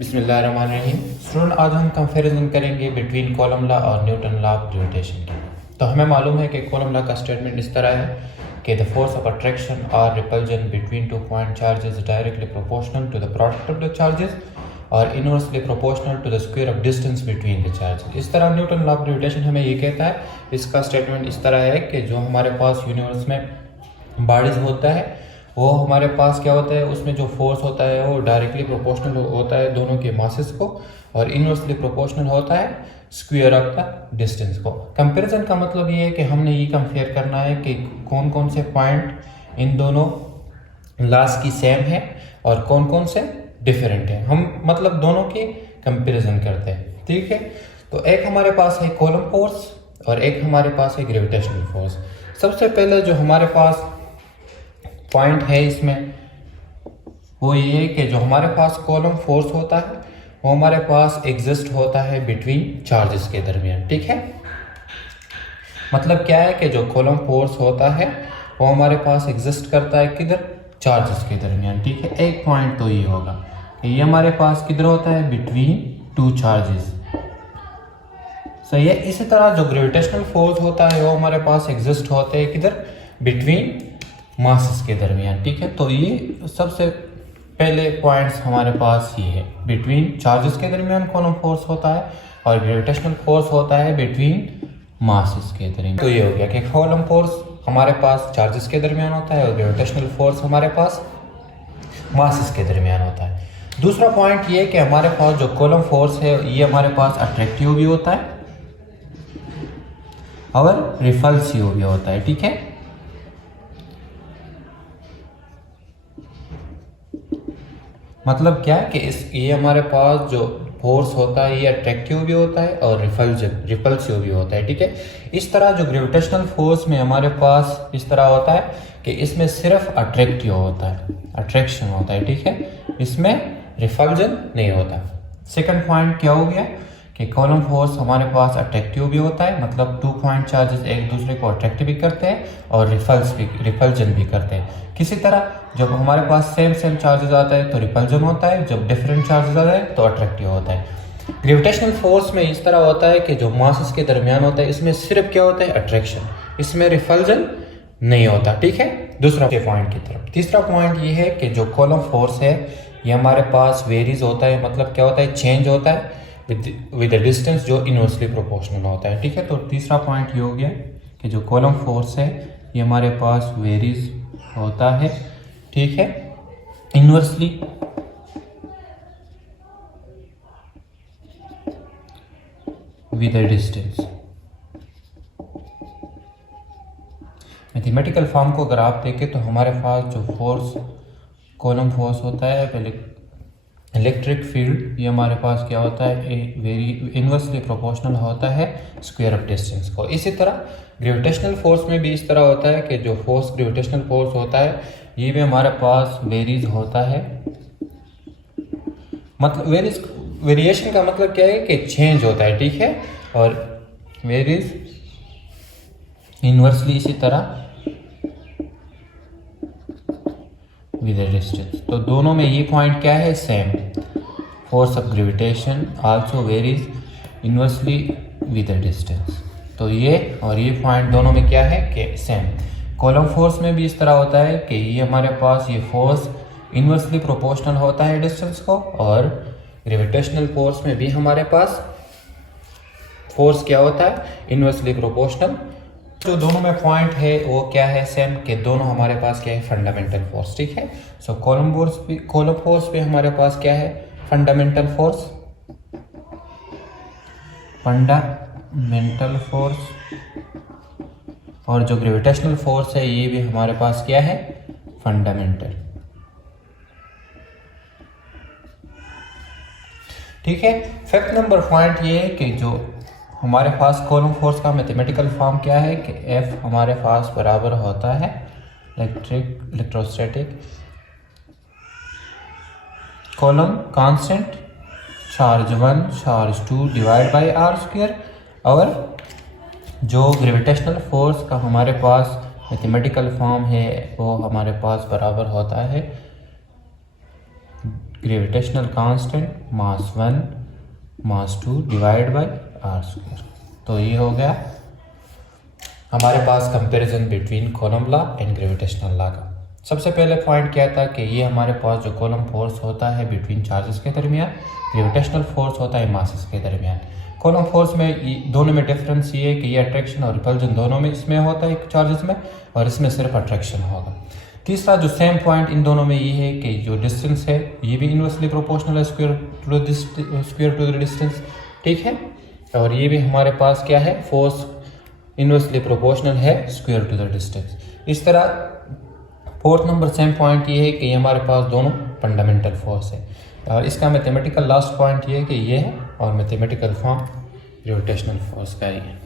बिस्मिल्लाहिर्रहमानिर्रहीम। स्टूडेंट, आज हम कंपैरिजन करेंगे बिटवीन कॉलम लॉ और न्यूटन लॉ ऑफ ग्रेविटेशन की। तो हमें मालूम है कि कॉलम लॉ का स्टेटमेंट इस तरह है कि द फोर्स ऑफ अट्रैक्शन और repulsion between two point charges directly proportional to the product of the charges और inversely proportional to the square of distance between the charges. इस तरह न्यूटन लॉ ऑफ ग्रेविटेशन हमें ये कहता है, इसका statement इस तरह है कि जो हमारे पास यूनिवर्स में बॉडीज होता है वो हमारे पास क्या होता है, उसमें जो फोर्स होता है वो डायरेक्टली प्रोपोर्शनल होता है दोनों के मासेस को और इनवर्सली प्रोपोर्शनल होता है स्क्वायर ऑफ द डिस्टेंस को। कंपैरिजन का मतलब ये है कि हमने ये कंपेयर करना है कि कौन कौन से पॉइंट इन दोनों लॉज की सेम है और कौन कौन से डिफरेंट है। हम मतलब दोनों के कंपैरिजन करते हैं, ठीक है। तो एक हमारे पास है कॉलम फोर्स और एक हमारे पास है ग्रेविटेशनल फोर्स। सबसे पहले जो हमारे पास पॉइंट है इसमें वो ये है कि जो हमारे पास कॉलम फोर्स होता है वो हमारे पास एग्जिस्ट होता है बिटवीन चार्जेस के दरमियान, ठीक है। मतलब क्या है कि जो कॉलम फोर्स होता है वो हमारे पास एग्जिस्ट करता है किधर, चार्जेस के दरमियान, ठीक है। एक पॉइंट तो ये होगा कि ये हमारे पास किधर होता है, बिटवीन टू चार्जेस, सही है। इसी तरह जो ग्रेविटेशनल फोर्स होता है वो हमारे पास एग्जिस्ट होते हैं किधर, बिटवीन मासेस के दरमियान, ठीक है। तो ये सबसे पहले पॉइंट्स हमारे पास ये है, बिटवीन चार्जेस के दरमियान कॉलम फोर्स होता है और ग्रेविटेशनल फोर्स होता है बिटवीन मासेस के दरमियान। तो ये हो गया कि कॉलम फोर्स हमारे पास चार्जेस के दरमियान होता है और ग्रेविटेशनल फोर्स हमारे पास मासेस के दरमियान होता है। दूसरा पॉइंट ये कि हमारे पास जो कॉलम फोर्स है ये हमारे पास अट्रैक्टिव भी होता है और रिपल्सिव भी होता है, ठीक है। मतलब क्या कि ये हमारे पास जो फोर्स होता है ये अट्रैक्टिव भी होता है और रिपल्सिव भी होता है, ठीक है। इस तरह जो ग्रेविटेशनल फोर्स में हमारे पास इस तरह होता है कि इसमें सिर्फ अट्रैक्टिव होता है, अट्रैक्शन होता है, ठीक है, इसमें रिपल्जन नहीं होता। सेकंड पॉइंट क्या हो गया कि कॉलम फोर्स हमारे पास अट्रैक्टिव भी होता है, मतलब टू पॉइंट चार्जेस एक दूसरे को अट्रैक्ट भी करते हैं और रिपल्जन भी करते हैं। किसी तरह जब हमारे पास सेम चार्जेस आता है तो रिपल्जन होता है, जब डिफरेंट चार्जेस आता है तो अट्रैक्टिव होता है। ग्रेविटेशनल फोर्स में इस तरह होता है कि जो मासेस के दरमियान होता है इसमें सिर्फ क्या होता है, अट्रैक्शन, इसमें रिपल्जन नहीं होता, ठीक है। दूसरा पॉइंट की तरफ तीसरा पॉइंट ये है कि जो कॉलम फोर्स है ये हमारे पास वेरीज होता है, मतलब क्या होता है, चेंज होता है विद द डिस्टेंस जो इनवर्सली प्रोपोर्शनल होता है, ठीक है। तो तीसरा पॉइंट ये हो गया कि जो कॉलम फोर्स है ये हमारे पास वेरीज होता है, ठीक है, inversely with the distance. Mathematical form को अगर आप देखें तो हमारे पास जो फोर्स कॉलम फोर्स होता है पहले इलेक्ट्रिक फील्ड ये हमारे पास क्या होता है, वेरी इनवर्सली प्रोपोर्शनल होता है स्क्वायर ऑफ डिस्टेंस को। इसी तरह ग्रेविटेशनल फोर्स में भी इस तरह होता है कि जो फोर्स ग्रेविटेशनल फोर्स होता है ये भी हमारे पास वेरीज होता है, मतलब वेरिएशन का मतलब क्या है कि चेंज होता है, ठीक है, और वेरीज इनवर्सली इसी तरह विद डिस्टेंस। तो दोनों में ये पॉइंट क्या है, same. Force of gravitation also varies inversely with distance. तो ये और ये पॉइंट दोनों में क्या है कि सेम। कॉलम फोर्स में भी इस तरह होता है कि ये हमारे पास ये फोर्स इनवर्सली प्रोपोर्शनल होता है डिस्टेंस को और ग्रेविटेशनल फोर्स में भी हमारे पास फोर्स क्या होता है, इनवर्सली प्रोपोर्शनल। जो दोनों में पॉइंट है वो क्या है, सेम, कि दोनों हमारे पास क्या है, फंडामेंटल फोर्स, ठीक है। सो कॉलम फोर्स पे हमारे पास क्या है, फंडामेंटल फोर्स, फंडामेंटल फोर्स, और जो ग्रेविटेशनल फोर्स है ये भी हमारे पास क्या है, फंडामेंटल, ठीक है। फिफ्थ नंबर पॉइंट ये है कि जो हमारे पास कॉलम फोर्स का मैथमेटिकल फॉर्म क्या है कि F हमारे पास बराबर होता है electrostatic coulomb constant charge 1 charge 2 divide by are square, और जो ग्रेविटेशनल फोर्स का हमारे पास मैथमेटिकल फॉर्म है वो हमारे पास बराबर होता है gravitational constant mass 1 mass 2 divide by are square. तो ये हो गया हमारे पास comparison between Coulomb law and gravitational law का। सबसे पहले पॉइंट क्या था कि ये हमारे पास जो कॉलम फोर्स होता है बिटवीन चार्जेस के दरमियान, ग्रेविटेशनल फोर्स होता है मासेस के दरमियान। कॉलम फोर्स में दोनों में डिफरेंस ये है कि ये अट्रैक्शन और रिपल्जन दोनों में इसमें होता है चार्जेस में, और इसमें सिर्फ अट्रैक्शन होगा। तीसरा जो सेम पॉइंट इन दोनों में ये है कि जो डिस्टेंस है ये भी इन्वर्सली प्रोपोर्शनल है स्क्वायर टू द डिस्टेंस, ठीक है। और ये भी हमारे पास क्या है, फोर्स इन्वर्सली प्रोपोर्शनल है स्क्वायर टू द डिस्टेंस। इस तरह फोर्थ नंबर सेम पॉइंट ये है कि ये हमारे पास दोनों फंडामेंटल फोर्स है। और इसका मैथमेटिकल लास्ट पॉइंट ये है कि ये है, और मैथमेटिकल फॉर्म ग्रेविटेशनल फोर्स का ही है।